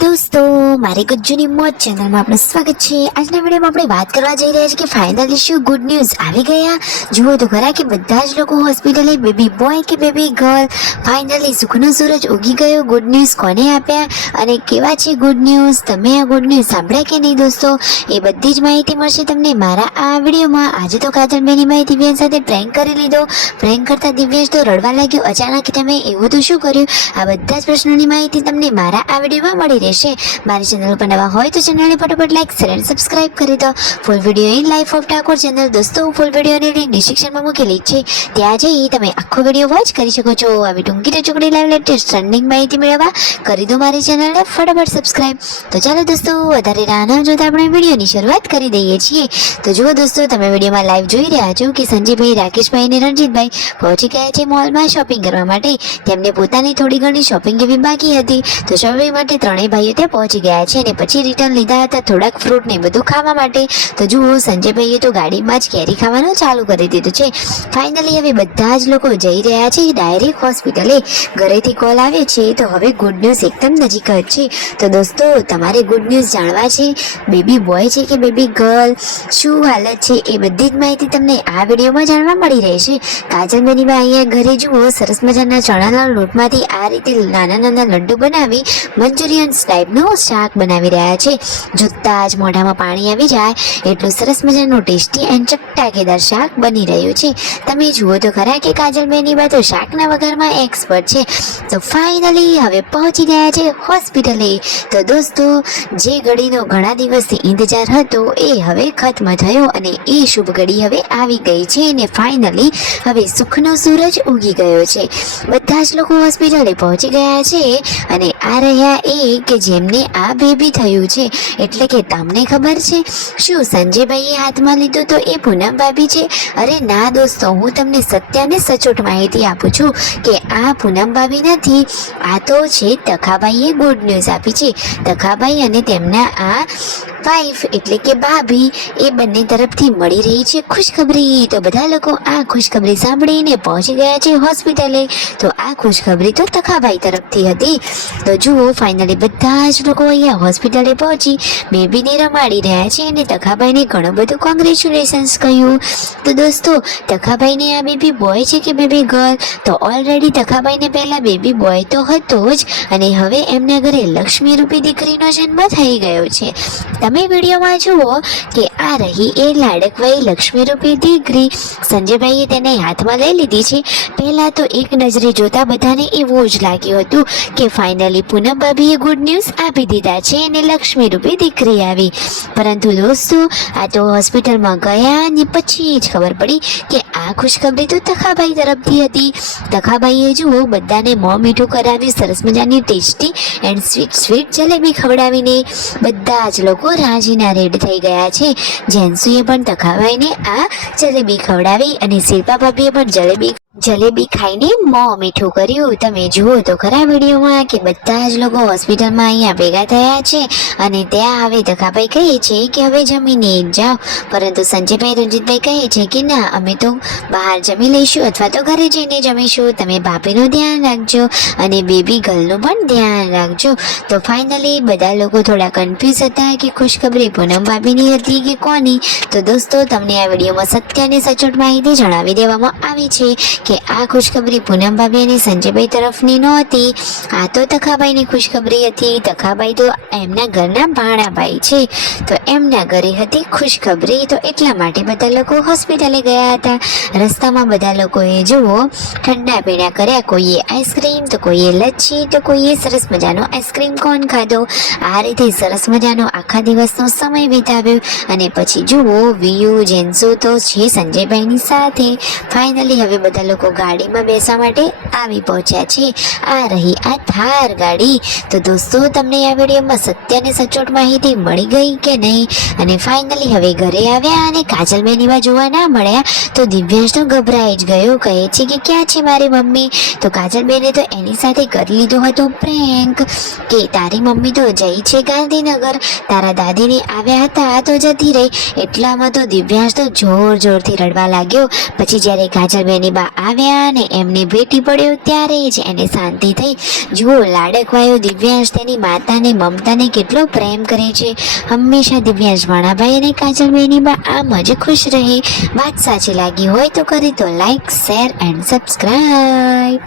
दोस्तों मारी गुज्जूनी मौज चैनल में आपનું સ્વાગત છે। આજના વિડિયોમાં આપણે વાત કરવા જઈ રહ્યા છીએ કે ફાઇનલી શું ગુડ ન્યૂઝ આવી ગયા। જુઓ તો ખરા કે બધા જ લોકો હોસ્પિટલે બેબી બોય કે બેબી ગર્લ ફાઇનલી સુખનો સૂરજ ઉગી ગયો। ગુડ ન્યૂઝ કોને આપ્યા અને કેવા છે ગુડ ન્યૂઝ, તમે આ ગુડ ન્યૂઝ સાંભળ્યા કે નહીં દોસ્તો, એ બધી જ માહિતી મળશે તમને મારા આ વિડીયોમાં। આજે તો કાજલબેની ભાઈ દિવ્યાંશ સાથે પ્રેન્ક કરી લીધો। પ્રેન્ક કરતા દિવ્યાંશ તો રડવા લાગ્યો। અચાનક તમે એવું તો શું કર્યું, આ બધા જ પ્રશ્નોની માહિતી તમને મારા આ વિડીયોમાં મળી રહેશે। મારી ચેનલ પર નવા હોય તો ચેનલને ફટાફટ લાઈક શેર અને સબસ્ક્રાઇબ કરી દો। Full video in life of Thakor channel દોસ્તો ફૂલ વિડીયોની લિંક ડિસ્ક્રિપ્શનમાં મૂકેલી છે, ત્યાં જઈ તમે આખો વિડીયો વોચ કરી શકો છો। આવી ટૂંકી ટચુકડી લાઈવ લેટેસ્ટ ટ્રેન્ડિંગ માહિતી મેળવવા કરી દો મારી ચેનલને ફટાફટ સબસ્ક્રાઇબ। તો ચાલો દોસ્તો વધારે રાહ ન જોતા આપણે વિડીયોની શરૂઆત કરી દઈએ છીએ। તો જુઓ દોસ્તો, તમે વિડીયોમાં લાઈવ જોઈ રહ્યા છો કે સંજયભાઈ, રાકેશભાઈ અને રણજીતભાઈ પહોંચી ગયા છે મોલમાં શોપિંગ કરવા માટે। તેમને પોતાની થોડી ઘણી શોપિંગ એવી બાકી હતી, તો શોપિંગ માટે ત્રણેય ભાઈઓ ત્યાં પહોંચી ગયા છે અને પછી રિટર્ન લીધા હતા થોડાક ફ્રૂટ ને બધું ખાવા માટે। તો જુઓ, સંજયભાઈએ તો ગાડીમાં જ કેરી ખાવાનું ચાલુ કરી દીધું છે। ફાઇનલી હવે બધા જ લોકો જઈ રહ્યા છે ડાયરેક્ટ હોસ્પિટલે। ઘરેથી કોલ આવે છે તો હવે ગુડ ન્યૂઝ એકદમ નજીક જ છે। તો દોસ્તો, તમારે ગુડ ન્યૂઝ જાણવા છે, બેબી બોય છે કે બેબી ગર્લ, શું હાલત છે, એ બધી જ માહિતી તમને આ વિડીયોમાં જાણવા મળી રહેશે। કાજલબેની બા અહીંયા ઘરે જુઓ સરસ મજાના ચણાના લોટમાંથી આ રીતે નાના નાના લડ્ડુ બનાવી મંચુરિયન ટાઈપનું શાક બનાવી રહ્યા છે। જોતા જ મોઢામાં પાણી આવી જાય એટલું સરસ મજાનું ટેસ્ટી એન્ડ ચટાકેદાર શાક બની રહ્યું છે। તમે જુઓ તો ખરા કે કાજલબેની બા તો શાકના વઘારમાં એક્સપર્ટ છે। તો ફાઇનલી હવે પહોંચી ગયા છે હોસ્પિટલે। તો દોસ્તો, જે ઘડીનો ઘણા દિવસથી ઇંતજાર હતો એ હવે ખત્મ થયો અને એ શુભ ઘડી હવે આવી ગઈ છે અને ફાઇનલી હવે સુખનો સૂરજ ઉગી ગયો છે। બધા જ લોકો હોસ્પિટલે પહોંચી ગયા છે અને આ રહ્યા એ કે જેમને આ બેબી થયું છે। એટલે કે તમને ખબર છે શું સંજયભાઈએ હાથમાં લીધું તો એ પૂનમ ભાભી છે? અરે ના દોસ્તો, હું તમને સત્ય અને સચોટ માહિતી આપું છું કે આ પૂનમ ભાભી નથી, આ તો છે તખાભાઈએ ગુડ ન્યૂઝ આપી છે। તખાભાઈ અને તેમના આ વાઈફ એટલે કે ભાભી એ બંને તરફથી મળી રહી છે ખુશખબરી। તો બધા લોકો આ ખુશખબરી સાંભળીને પહોંચી ગયા છે હોસ્પિટલે। તો આ ખુશખબરી તો તખાભાઈ તરફથી હતી। તો જુઓ, ફાઇનલી બધા જ લોકો અહીંયા હોસ્પિટલે પહોંચી બેબીને રમાડી રહ્યા છે અને તખાભાઈને ઘણું બધું કોંગ્રેચ્યુલેશન્સ કહ્યું। તો દોસ્તો, તખાભાઈને આ બેબી બોય છે કે બેબી ગર્લ? તો ઓલરેડી તખાભાઈને પહેલા બેબી બોય તો હતો જ અને હવે એમના ઘરે લક્ષ્મી રૂપી દીકરીનો જન્મ થઈ ગયો છે। તમે વિડીયોમાં જુઓ કે આ રહી એ લાડકવાઈ લક્ષ્મી રૂપી દીકરી। સંજયભાઈએ તેને હાથમાં લઈ લીધી છે। પહેલા તો એક નજરે જોતા બધાને એવું જ લાગ્યું હતું કે ફાઇનલી પૂનમ ભાભીએ ગુડ ન્યૂઝ આપી દીધા છે અને લક્ષ્મી રૂપી દીકરી આવી। પરંતુ દોસ્તો, આ તો હોસ્પિટલમાં ગયા અને પછી જ ખબર પડી કે આ ખુશખબરી તો તખાભાઈ તરફથી હતી। તખાભાઈએ જુઓ બધાને મોં મીઠું કરાવ્યું, સરસ મજાની ટેસ્ટી એન્ડ સ્વીટ જલેબી ખવડાવીને બધા જ લોકો રાજીના રેડ થઈ ગયા છે। જેન્સુએ પણ તખાભાઈને આ જલેબી ખવડાવી અને શિલ્પા ભાભીએ પણ જલેબી ખાઈને મોં મીઠું કર્યું। તમે જુઓ તો ખરા વિડીયોમાં કે બધા જ લોકો હોસ્પિટલમાં અહીંયા ભેગા થયા છે અને ત્યાં હવે તખાભાઈ કહે છે કે હવે જમીને જાઓ, પરંતુ સંજયભાઈ, રણજીતભાઈ કહે છે કે ના, અમે તો બહાર જમી લઈશું અથવા તો ઘરે જઈને જમીશું, તમે ભાભીનું ધ્યાન રાખજો અને બેબી ગર્લનું પણ ધ્યાન રાખજો। તો ફાઇનલી બધા લોકો થોડા કન્ફ્યુઝ હતા કે ખુશખબરી પૂનમ ભાભીની હતી કે કોની। તો દોસ્તો, તમને આ વિડીયોમાં સત્ય અને સચોટ માહિતી જણાવી દેવામાં આવી છે કે આ ખુશખબરી પૂનમ ભાભી અને સંજયભાઈ તરફની નહોતી, આ તો તખાભાઈની ખુશખબરી હતી। તખાભાઈ તો એમના ઘરના ભાણાભાઈ છે, તો એમના ઘરે હતી ખુશખબરી। તો એટલા માટે બધા લોકો હોસ્પિટલે ગયા હતા। રસ્તામાં બધા લોકોએ જુઓ ઠંડા પીણા કર્યા, કોઈએ આઈસ્ક્રીમ તો કોઈએ લચ્છી તો કોઈએ સરસ મજાનો આઈસ્ક્રીમ કોન ખાધો। આ રીતે સરસ મજાનો આખા દિવસનો સમય વિતાવ્યો અને પછી જુઓ વિયુ જેન્સુ તો છે સંજયભાઈની સાથે। ફાઇનલી હવે બધા લોકો ગાડીમાં બેસવા માટે આવી પહોંચ્યા છે। આ રહી આ થાર ગાડી। તો દોસ્તો, તમને આ વિડીયોમાં સત્ય અને સચોટ માહિતી મળી ગઈ કે નહીં? અને ફાઇનલી હવે ઘરે આવ્યા અને કાજલબેન એવા જોવા ના મળ્યા તો દિવ્યાંશ તો ગભરાઈ જ ગયો, કહે છે કે ક્યાં છે મારી મમ્મી? તો કાજલબેને તો એની સાથે કરી લીધો હતો પ્રેન્ક કે તારી મમ્મી તો જઈ છે ગાંધીનગર, તારા દાદીને આવ્યા હતા તો જતી રહી। એટલામાં તો દિવ્યાંશ તો જોરથી રડવા લાગ્યો। પછી જ્યારે કાજલબેની બા આવ્યા અને એમને ભેટી પડ્યો ત્યારે જ એને શાંતિ થઈ. જુઓ, લાડકવાયો દિવ્યાંશ તેની માતાને મમતાને કેટલો પ્રેમ કરે છે. હંમેશા દિવ્યાંશ ભાણાભાઈ અને કાજલબેની બા આમ જ ખુશ રહે. વાત સાચી લાગી હોય તો કરી તો લાઈક, શેર એન્ડ સબસ્ક્રાઇબ.